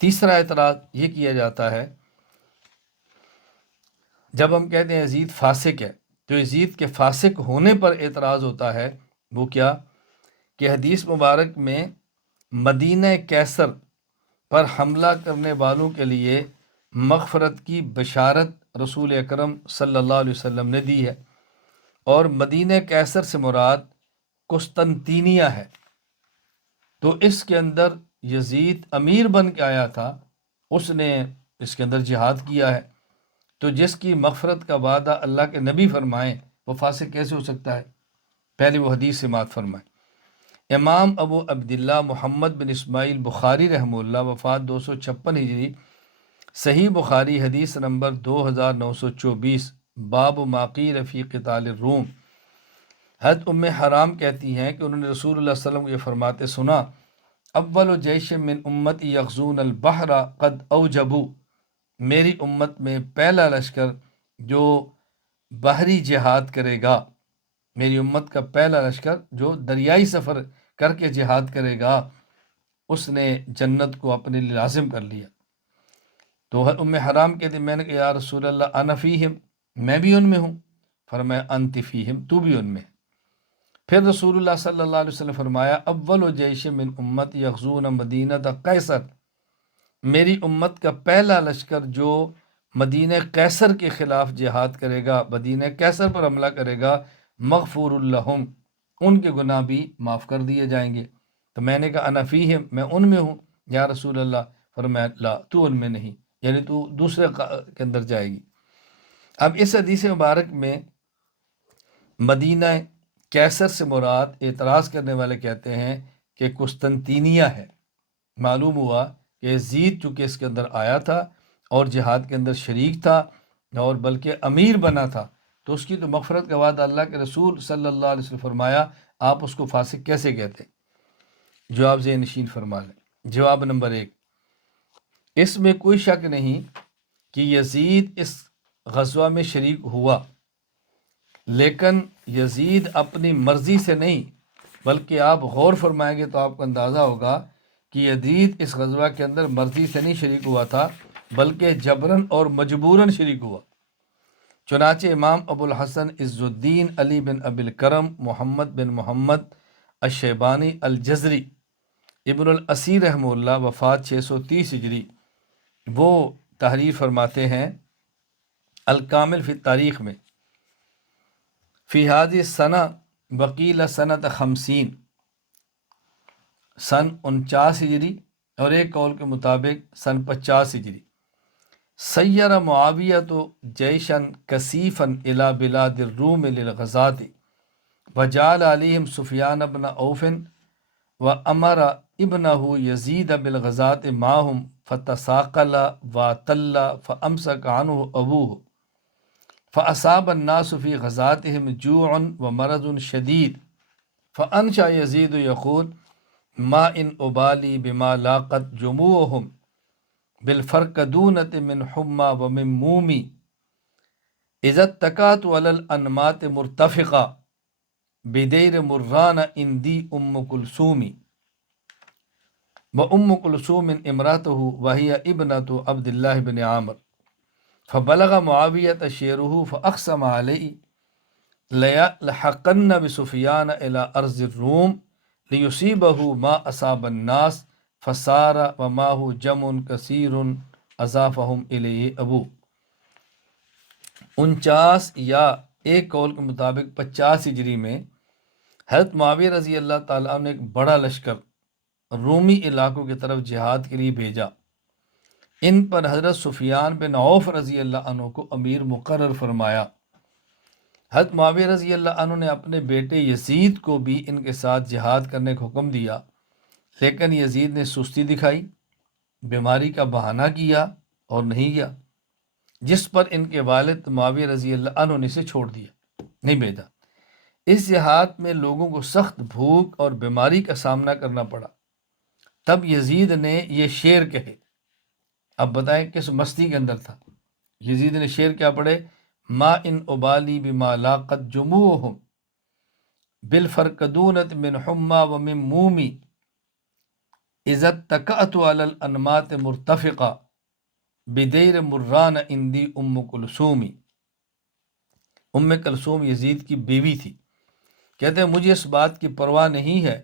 تیسرا اعتراض یہ کیا جاتا ہے، جب ہم کہتے ہیں یزید فاسق ہے تو یزید کے فاسق ہونے پر اعتراض ہوتا ہے۔ وہ کیا کہ حدیث مبارک میں مدینہ کیسر پر حملہ کرنے والوں کے لیے مغفرت کی بشارت رسول اکرم صلی اللہ علیہ وسلم نے دی ہے، اور مدینہ کیسر سے مراد قسطنطینیہ ہے۔ تو اس کے اندر یزید امیر بن کے آیا تھا، اس نے اس کے اندر جہاد کیا ہے، تو جس کی مغفرت کا وعدہ اللہ کے نبی فرمائیں وہ فاسق کیسے ہو سکتا ہے؟ پہلے وہ حدیث سے مات فرمائیں۔ امام ابو عبداللہ محمد بن اسماعیل بخاری رحمہ اللہ، وفات 256 ہجری، صحیح بخاری حدیث نمبر 2924، باب ما قیل فی قتال الروم۔ حضرت ام حرام کہتی ہیں کہ انہوں نے رسول اللہ صلی اللہ علیہ وسلم کو یہ فرماتے سنا، اول جیش من امتی یغزون البحر قد اوجبو، میری امت میں پہلا لشکر جو بحری جہاد کرے گا، میری امت کا پہلا لشکر جو دریائی سفر کر کے جہاد کرے گا، اس نے جنت کو اپنے لیے لازم کر لیا۔ تو ام حرام کہتے میں نے کہا یا رسول اللہ انا فیہم، میں بھی ان میں ہوں۔ فرمایا انت فیہم، تو بھی ان میں۔ پھر رسول اللہ صلی اللہ علیہ وسلم فرمایا اول جیش من امت یغزون مدینہ قیصر، میری امت کا پہلا لشکر جو مدینہ قیصر کے خلاف جہاد کرے گا، مدینہ قیصر پر حملہ کرے گا، مغفور لہم، ان کے گناہ بھی معاف کر دیے جائیں گے۔ تو میں نے کہا انا فیہم، میں ان میں ہوں یا رسول اللہ۔ فرمایا لا، تو ان میں نہیں، یعنی تو دوسرے کے اندر جائے گی۔ اب اس حدیث مبارک میں مدینہ کیسر سے مراد اعتراض کرنے والے کہتے ہیں کہ قسطنطینیہ ہے۔ معلوم ہوا کہ یزید چونکہ اس کے اندر آیا تھا اور جہاد کے اندر شریک تھا اور بلکہ امیر بنا تھا، تو اس کی تو مغفرت کا وعدہ اللہ کے رسول صلی اللہ علیہ وسلم فرمایا، آپ اس کو فاسق کیسے کہتے؟ جواب ذہن نشین فرما لیں۔ جواب نمبر 1، اس میں کوئی شک نہیں کہ یزید اس غزوہ میں شریک ہوا، لیکن یزید اپنی مرضی سے نہیں، بلکہ آپ غور فرمائیں گے تو آپ کو اندازہ ہوگا کہ یزید اس غزوہ کے اندر مرضی سے نہیں شریک ہوا تھا، بلکہ جبراً اور مجبوراً شریک ہوا۔ چنانچہ امام ابو الحسن عز الدین علی بن ابی الکرم محمد بن محمد الشیبانی الجزری ابن الاسیر رحمہ اللہ، وفات 630 ہجری، وہ تحریر فرماتے ہیں الکامل فی تاریخ میں، فی هذه السنہ وقیل سنۃ 50، سن 49 ہجری، اور ایک قول کے مطابق سن 50 ہجری، سیر معاویہ تو جیشن کثیفن الی بلاد الروم للغزات وجعل علیہم سفیان بن عوف وامر ابنہ یزید بالغزات معہم فتثاقل واتل فامسک عنہ ابوہ فاصاب الناس فی غزاتہم جوع ومرض شدید فانشا یزید یقول ما ان ابالی بما لاقت جموعہم بالفرقدونۃ من حمى ومن مومی اذا اتکات علی الانمات مرتفقہ بدیر مران اندی ام کلثومی وام کلثوم امرأتہ وہی ابنۃ عبد اللہ بن عامر فبلغ معاویۃ شعرہ فاقسم علیہ لیلحقن بسفیان الی ارض الروم لیصیبہ ما اصاب الناس فسار وماہ جمع کثیر اضافہم الیہ ابو۔ 49 یا ایک قول کے مطابق 50 ہجری میں حضرت معاویہ رضی اللہ تعالیٰ عنہ نے ایک بڑا لشکر رومی علاقوں کی طرف جہاد کے لیے بھیجا۔ ان پر حضرت سفیان بن عوف رضی اللہ عنہ کو امیر مقرر فرمایا۔ حضرت معاویہ رضی اللہ عنہ نے اپنے بیٹے یزید کو بھی ان کے ساتھ جہاد کرنے کا حکم دیا، لیکن یزید نے سستی دکھائی، بیماری کا بہانہ کیا اور نہیں گیا، جس پر ان کے والد معاویہ رضی اللہ عنہ نے اسے چھوڑ دیا، نہیں بھیجا۔ اس جہاد میں لوگوں کو سخت بھوک اور بیماری کا سامنا کرنا پڑا۔ تب یزید نے یہ شعر کہے، اب بتائیں کس مستی کے اندر تھا۔ یزید نے شعر کیا پڑھے، ما ان ابالی بما لاقت جموعہم بالفرقدونۃ من حمى ومن مومی اذا اتکأت علی الانماط مرتفقہ بدیر مران اندی ام کلثومی، ام کلثوم یزید کی بیوی تھی، کہتے ہیں مجھے اس بات کی پرواہ نہیں ہے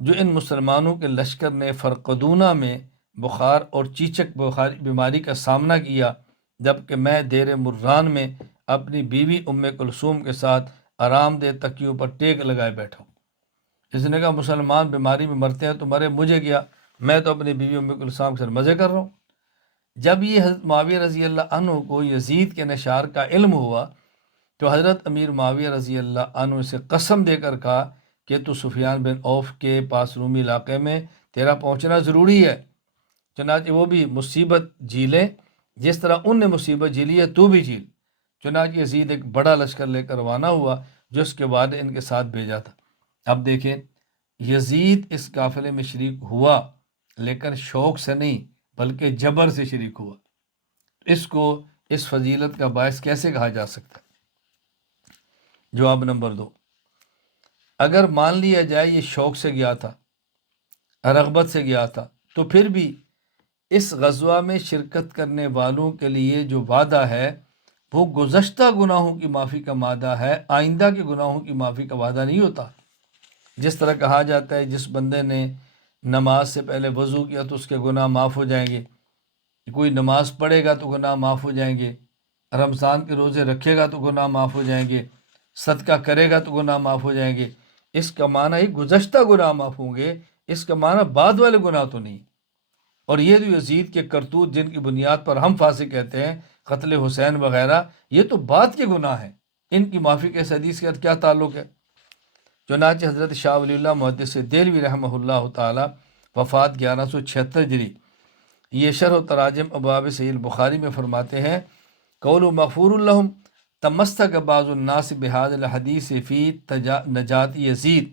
جو ان مسلمانوں کے لشکر نے فرقدونہ میں بخار اور چیچک بیماری کا سامنا کیا، جبکہ میں دیر مران میں اپنی بیوی ام کلثوم کے ساتھ آرام دہ تکیوں پر ٹیک لگائے بیٹھا ہوں۔ اس نے کہا مسلمان بیماری میں مرتے ہیں تو مرے، مجھے کیا، میں تو اپنی بیوی ام کلثوم کے ساتھ مزے کر رہا ہوں۔ جب یہ حضرت معاویہ رضی اللہ عنہ کو یزید کے نشار کا علم ہوا تو حضرت امیر معاویہ رضی اللہ عنہ سے قسم دے کر کہا کہ تو سفیان بن عوف کے پاس رومی علاقے میں تیرا پہنچنا ضروری ہے، چنانچہ وہ بھی مصیبت جھیلے جس طرح ان نے مصیبت جھیلی ہے تو بھی جھیل۔ چنانچہ یزید ایک بڑا لشکر لے کر روانہ ہوا جو اس کے بعد ان کے ساتھ بھیجا تھا۔ اب دیکھیں یزید اس قافلے میں شریک ہوا لیکن شوق سے نہیں بلکہ جبر سے شریک ہوا، اس کو اس فضیلت کا باعث کیسے کہا جا سکتا ہے؟ جواب نمبر 2، اگر مان لیا جائے یہ شوق سے گیا تھا، رغبت سے گیا تھا، تو پھر بھی اس غزوہ میں شرکت کرنے والوں کے لیے جو وعدہ ہے وہ گزشتہ گناہوں کی معافی کا وعدہ ہے، آئندہ کے گناہوں کی معافی کا وعدہ نہیں ہوتا۔ جس طرح کہا جاتا ہے جس بندے نے نماز سے پہلے وضو کیا تو اس کے گناہ معاف ہو جائیں گے، کوئی نماز پڑھے گا تو گناہ معاف ہو جائیں گے، رمضان کے روزے رکھے گا تو گناہ معاف ہو جائیں گے، صدقہ کرے گا تو گناہ معاف ہو جائیں گے۔ اس کا معنی ہی گزشتہ گناہ معاف ہوں گے، اس کا معنی بعد والے گناہ تو نہیں۔ اور یہ جو یزید کے کرتوت جن کی بنیاد پر ہم فاسق کہتے ہیں، قتل حسین وغیرہ، یہ تو بعد کے گناہ ہیں، ان کی معافی کے اس حدیث کے ساتھ کیا تعلق ہے؟ چنانچہ حضرت شاہ ولی اللہ محدث دہلوی رحمہ اللہ تعالی وفات 1176 ہجری، یہ شرح و تراجم ابواب صحیح البخاری میں فرماتے ہیں قول مغفور لہم تمسک بعض الناس بهذا الحدیث فی نجات یزید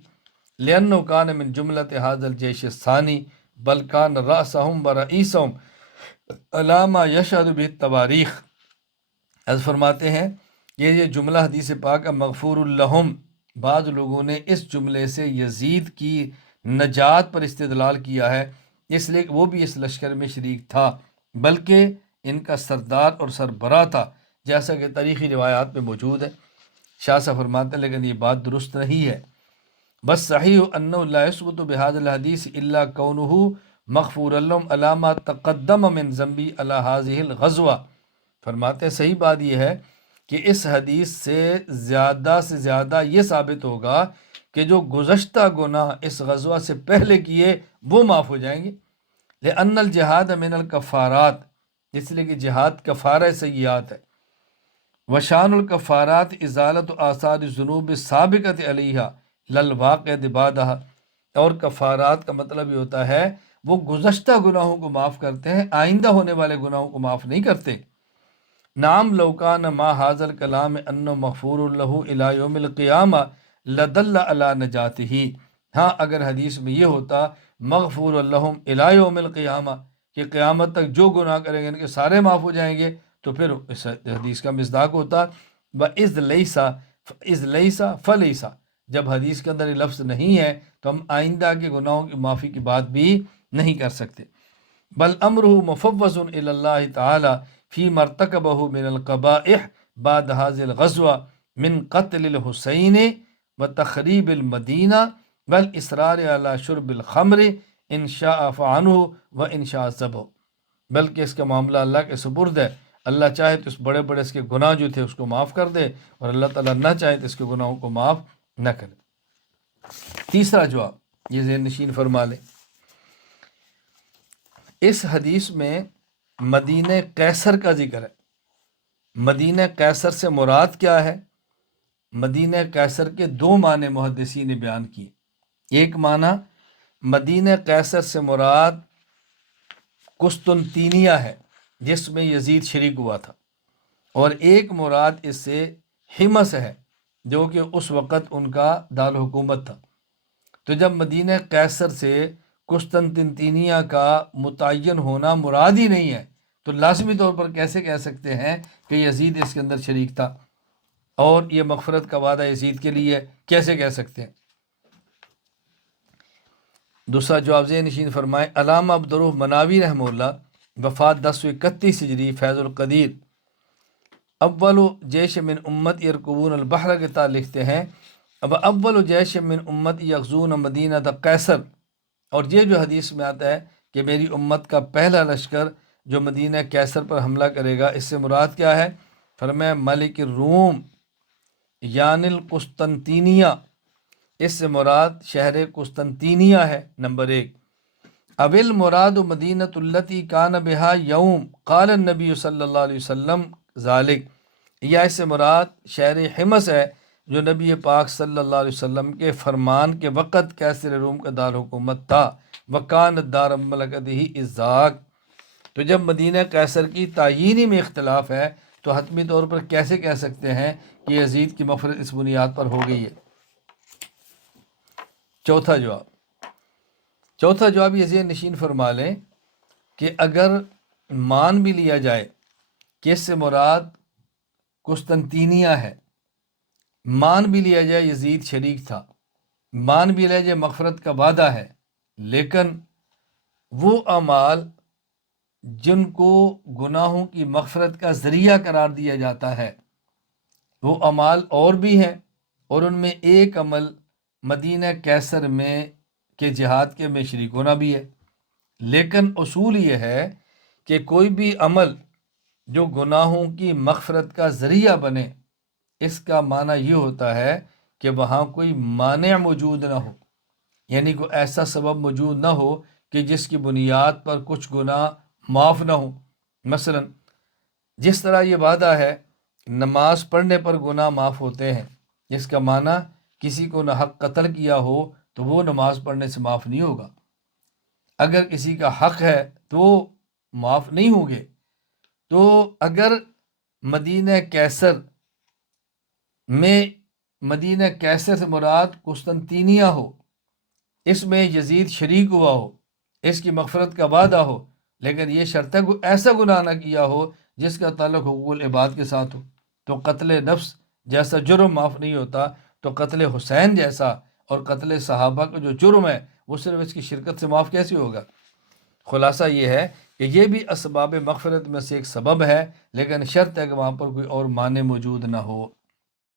لأنه كان من جملة هذا الجيش الثاني بل كان رأسهم ورئيسهم على ما يشهد به التواريخ۔ از فرماتے ہیں کہ یہ جملہ حدیث پاک مغفور لہم، بعض لوگوں نے اس جملے سے یزید کی نجات پر استدلال کیا ہے اس لیے کہ وہ بھی اس لشکر میں شریک تھا، بلکہ ان کا سردار اور سربراہ تھا، جیسا کہ تاریخی روایات میں موجود ہے۔ شاہ صاحب فرماتے ہیں لیکن یہ بات درست نہیں ہے، بس صحیح انہ لا یثبت بهذا الحدیث الا کونہ مغفور لهم علی ما تقدم من ذنبی علی هذه الغزوہ۔ فرماتے ہیں صحیح بات یہ ہے کہ اس حدیث سے زیادہ یہ ثابت ہوگا کہ جو گزشتہ گناہ اس غزوہ سے پہلے کیے وہ معاف ہو جائیں گے۔ لأن الجہاد من الکفارات، اس لیے کہ جہاد کفارہ سیئات ہے۔ وشان الکفارات ازالت آثار الذنوب سابقت علیہا للواقع بعدہ، اور کفارات کا مطلب یہ ہوتا ہے وہ گزشتہ گناہوں کو معاف کرتے ہیں، آئندہ ہونے والے گناہوں کو معاف نہیں کرتے۔ نام لوکان ما حاضر الکلام انہ مغفور لہ الی یوم القیامہ لدل علی نجاتہ، ہاں اگر حدیث میں یہ ہوتا مغفور لہم الی یوم القیامہ کہ قیامت تک جو گناہ کریں گے ان کے سارے معاف ہو جائیں گے، تو پھر اس حدیث کا مصداق ہوتا وَإِذْ لَيْسَ فَلَيْسَ، جب حدیث کے اندر یہ لفظ نہیں ہے تو ہم آئندہ کے گناہوں کی معافی کی بات بھی نہیں کر سکتے۔ بل امرہ مفوض الی اللہ تعالی فی مرتکبہ من القبائح بعد هذه الغزوہ من قتل الحسین وتخریب المدینہ والاصرار علی شرب الخمر ان شاء فعنہ وان شاء ذبح، بلکہ اس کا معاملہ اللہ کے سپرد ہے، اللہ چاہے تو اس بڑے بڑے اس کے گناہ جو تھے اس کو معاف کر دے، اور اللہ تعالیٰ نہ چاہے تو اس کے گناہوں کو معاف نہ کرے۔ تیسرا جواب یہ ذہن نشین فرما لیں، اس حدیث میں مدینہ قیصر کا ذکر ہے۔ مدینہ قیصر سے مراد کیا ہے؟ مدینہ قیصر کے دو معنی محدثین نے بیان کیے۔ ایک معنی مدینہ قیصر سے مراد قسطنطینیہ ہے جس میں یزید شریک ہوا تھا، اور ایک مراد اس سے حمص ہے جو کہ اس وقت ان کا دارالحکومت تھا۔ تو جب مدینہ قیصر سے قسطنطینیہ کا متعین ہونا مراد ہی نہیں ہے تو لازمی طور پر کیسے کہہ سکتے ہیں کہ یزید اس کے اندر شریک تھا اور یہ مغفرت کا وعدہ یزید کے لیے، کیسے کہہ سکتے ہیں؟ دوسرا جواب ذہن نشین فرمائے علامہ عبدالروح مناوی رحمہ اللہ، وفات 1031 ہجری، فیض القدیر، اول جیش من امت یرکبون البحر کے تحت لکھتے ہیں اب اول جیش من امت یغزون مدینہ قیصر، اور یہ جو حدیث میں آتا ہے کہ میری امت کا پہلا لشکر جو مدینہ قیصر پر حملہ کرے گا، اس سے مراد کیا ہے؟ فرمایا ملک الروم یعنی القسطنطینیہ، اس سے مراد شہر قسطنطینیہ ہے، نمبر 1۔ اول مراد مدینۃ التی کان بہا یوم قال النبی صلی اللہ علیہ وسلم ذالک، یا اس سے مراد شہر حمص ہے جو نبی پاک صلی اللہ علیہ وسلم کے فرمان کے وقت کیسر روم کا دارالحکومت تھا، وکان دار مملکتہ اذاک۔ تو جب مدینہ قیصر کی تعیینی میں اختلاف ہے تو حتمی طور پر کیسے کہہ سکتے ہیں کہ یزید کی مغفرت اس بنیاد پر ہو گئی ہے؟ چوتھا جواب یہ ذہن نشین فرما لیں کہ اگر مان بھی لیا جائے کہ اس سے مراد قسطنطینیہ ہے، مان بھی لیا جائے یزید شریک تھا، مان بھی لیا جائے مغفرت کا وعدہ ہے، لیکن وہ اعمال جن کو گناہوں کی مغفرت کا ذریعہ قرار دیا جاتا ہے وہ اعمال اور بھی ہیں، اور ان میں ایک عمل مدینہ قیصر میں کے جہاد کے میں شریک ہونا بھی ہے۔ لیکن اصول یہ ہے کہ کوئی بھی عمل جو گناہوں کی مغفرت کا ذریعہ بنے، اس کا معنی یہ ہوتا ہے کہ وہاں کوئی مانع موجود نہ ہو، یعنی کوئی ایسا سبب موجود نہ ہو کہ جس کی بنیاد پر کچھ گناہ معاف نہ ہو۔ مثلا جس طرح یہ وعدہ ہے نماز پڑھنے پر گناہ معاف ہوتے ہیں، جس کا معنی کسی کو نہ حق قتل کیا ہو تو وہ نماز پڑھنے سے معاف نہیں ہوگا، اگر کسی کا حق ہے تو وہ معاف نہیں ہوں گے۔ تو اگر مدینہ قیصر سے مراد قسطنطینیہ ہو، اس میں یزید شریک ہوا ہو، اس کی مغفرت کا وعدہ ہو، لیکن یہ شرط ہے کوئی ایسا گناہ نہ کیا ہو جس کا تعلق حقوق العباد کے ساتھ ہو، تو قتل نفس جیسا جرم معاف نہیں ہوتا، تو قتل حسین جیسا اور قتل صحابہ کا جو جرم ہے وہ صرف اس کی شرکت سے معاف کیسے ہوگا؟ خلاصہ یہ ہے کہ یہ بھی اسباب مغفرت میں سے ایک سبب ہے، لیکن شرط ہے کہ وہاں پر کوئی اور معنی موجود نہ ہو۔